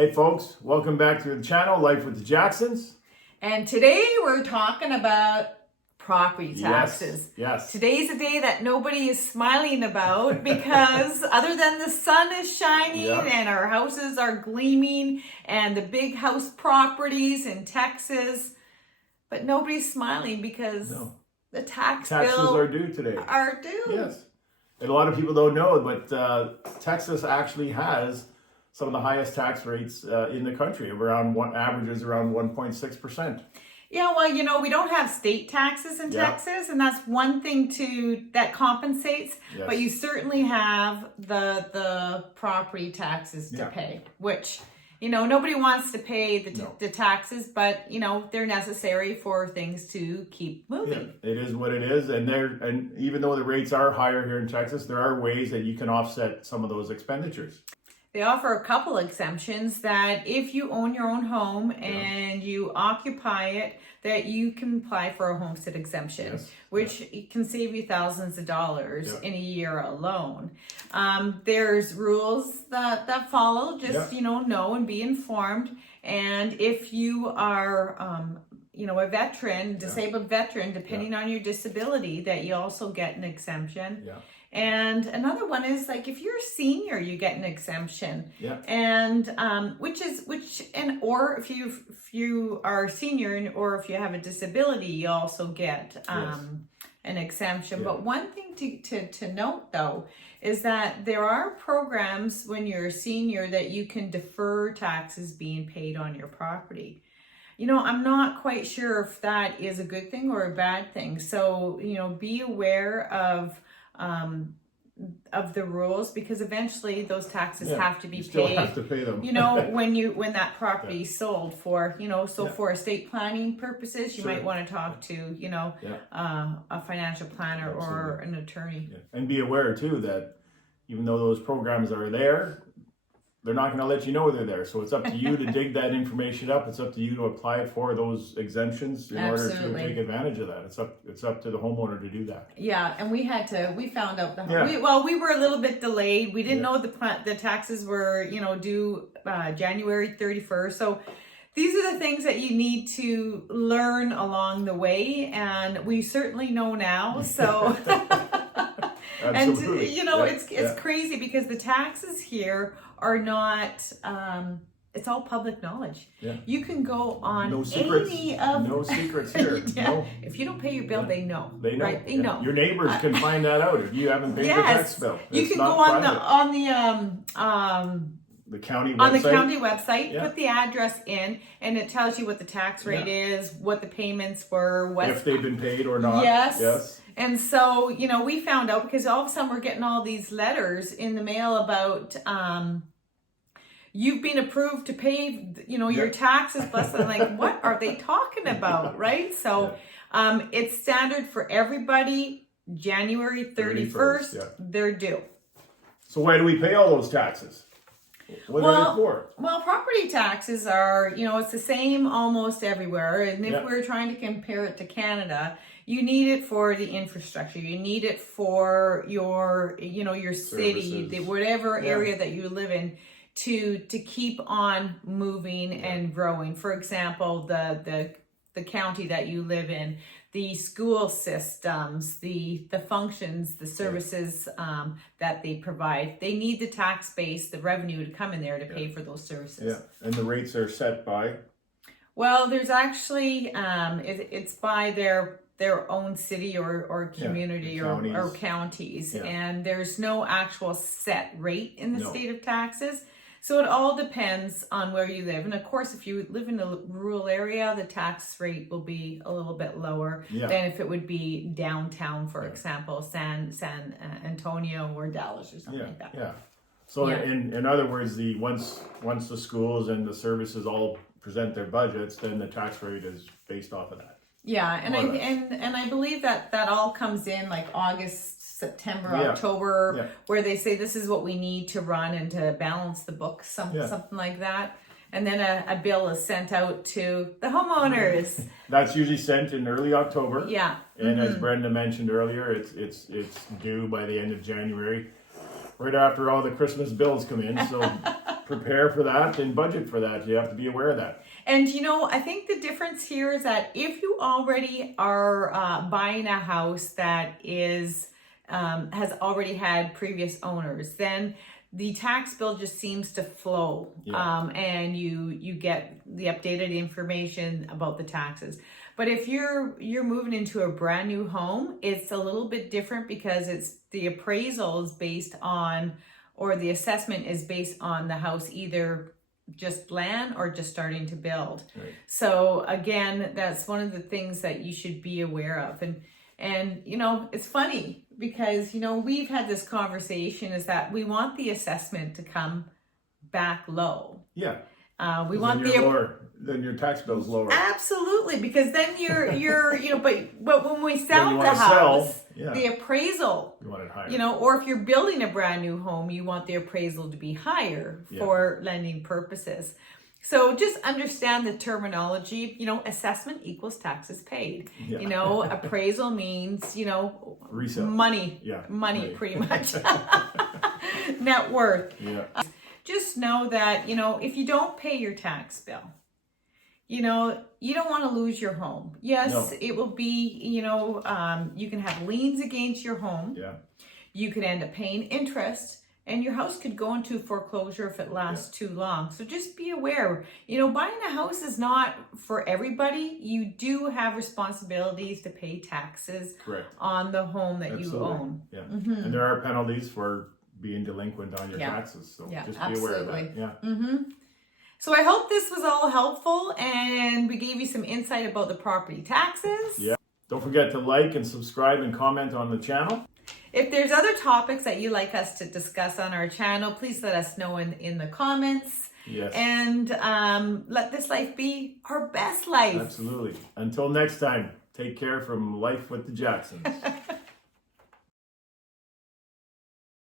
Hey folks, welcome back to the channel, Life with the Jacksons. And today we're talking about property taxes. Yes. Today's a day that nobody is smiling about because other than the sun is shining and our houses are gleaming and the big house properties in Texas, but nobody's smiling because the taxes are due today. Are due. Yes. And a lot of people don't know, but Texas actually has some of the highest tax rates in the country, averages around 1.6%. Yeah, well, we don't have state taxes in Texas, and that's one thing that compensates. Yes. But you certainly have the property taxes to pay, which nobody wants to pay the taxes, but they're necessary for things to keep moving. Yeah, it is what it is, and even though the rates are higher here in Texas, there are ways that you can offset some of those expenditures. They offer a couple exemptions that if you own your own home and you occupy it, that you can apply for a homestead exemption, which can save you thousands of dollars in a year alone. There's rules that follow, just, know and be informed. And if you are, a veteran, disabled veteran, depending on your disability, that you also get an exemption. Yeah. And another one is like if you're a senior, you get an exemption. Yeah. And or if you are a senior or if you have a disability, you also get an exemption. Yeah. But one thing to note though is that there are programs when you're a senior that you can defer taxes being paid on your property. I'm not quite sure if that is a good thing or a bad thing. So, be aware of the rules, because eventually those taxes have to be paid. You still have to pay them. when that property is sold for, for estate planning purposes, you might want to talk to, a financial planner or an attorney. Yeah. And be aware too that even though those programs are there, they're not going to let you know they're there. So it's up to you to dig that information up. It's up to you to apply for those exemptions in order to take advantage of that. It's up to the homeowner to do that. Yeah, and we found out we were a little bit delayed. We didn't know the taxes were, due January 31st. So these are the things that you need to learn along the way, and we certainly know now. So and it's crazy because the taxes here are not it's all public knowledge. Yeah. You can go on no secrets here. No. If you don't pay your bill, they know. They know. Right? They know. Your neighbors can find that out if you haven't paid the tax bill. You can go on the county website. On the county website, put the address in, and it tells you what the tax rate is, what the payments were, if they've been paid or not. Yes. And so, we found out because all of a sudden we're getting all these letters in the mail about you've been approved to pay, your taxes. Plus, I'm like, what are they talking about, right? So, it's standard for everybody. January 31st, they're due. So why do we pay all those taxes? What are they for? Well, property taxes are, it's the same almost everywhere. And if we're trying to compare it to Canada, you need it for the infrastructure. You need it for your city, whatever area that you live in, to keep on moving and growing. For example, the county that you live in, the school systems, the functions, the services that they provide. They need the tax base, the revenue to come in there to pay for those services. Yeah, and the rates are set by? Well, there's actually, it's by their own city or community or counties. Yeah. And there's no actual set rate in the state of taxes. So it all depends on where you live. And of course, if you live in a rural area, the tax rate will be a little bit lower than if it would be downtown, for example, San Antonio or Dallas or something like that. Yeah. So in other words, once the schools and the services all present their budgets, then the tax rate is based off of that. Yeah, and I believe that all comes in like August, September, October, where they say this is what we need to run and to balance the books, something like that. And then a bill is sent out to the homeowners. That's usually sent in early October. Yeah. And as Brenda mentioned earlier, it's due by the end of January, right after all the Christmas bills come in. So prepare for that and budget for that. You have to be aware of that. And you know, I think the difference here is that if you already are buying a house that is has already had previous owners, then the tax bill just seems to flow, and you get the updated information about the taxes. But if you're moving into a brand new home, it's a little bit different because it's the appraisal is based on, or the assessment is based on the house either just land or just starting to build. Right. So again, that's one of the things that you should be aware of. And you know, it's funny because, you know, we've had this conversation is that we want the assessment to come back low. Yeah. We want then your tax bill's lower. Absolutely, because then you're you know, but when we sell the house, the appraisal, you want it higher. you know, or if you're building a brand new home, you want the appraisal to be higher for lending purposes. So just understand the terminology. You know, assessment equals taxes paid. You know, appraisal means, you know, resale. Money. Money, pretty much. Net worth. Just know that, you know, if you don't pay your tax bill, you know, you don't want to lose your home. Yes, it will be, you know, you can have liens against your home. You could end up paying interest, and your house could go into foreclosure if it lasts too long. So just be aware, you know, buying a house is not for everybody. You do have responsibilities to pay taxes on the home that you own. And there are penalties for being delinquent on your taxes. So just be aware of that. So I hope this was all helpful and we gave you some insight about the property taxes. Don't forget to like and subscribe and comment on the channel. If there's other topics that you'd like us to discuss on our channel, please let us know in the comments. And let this life be our best life. Absolutely. Until next time, take care from Life with the Jacksons.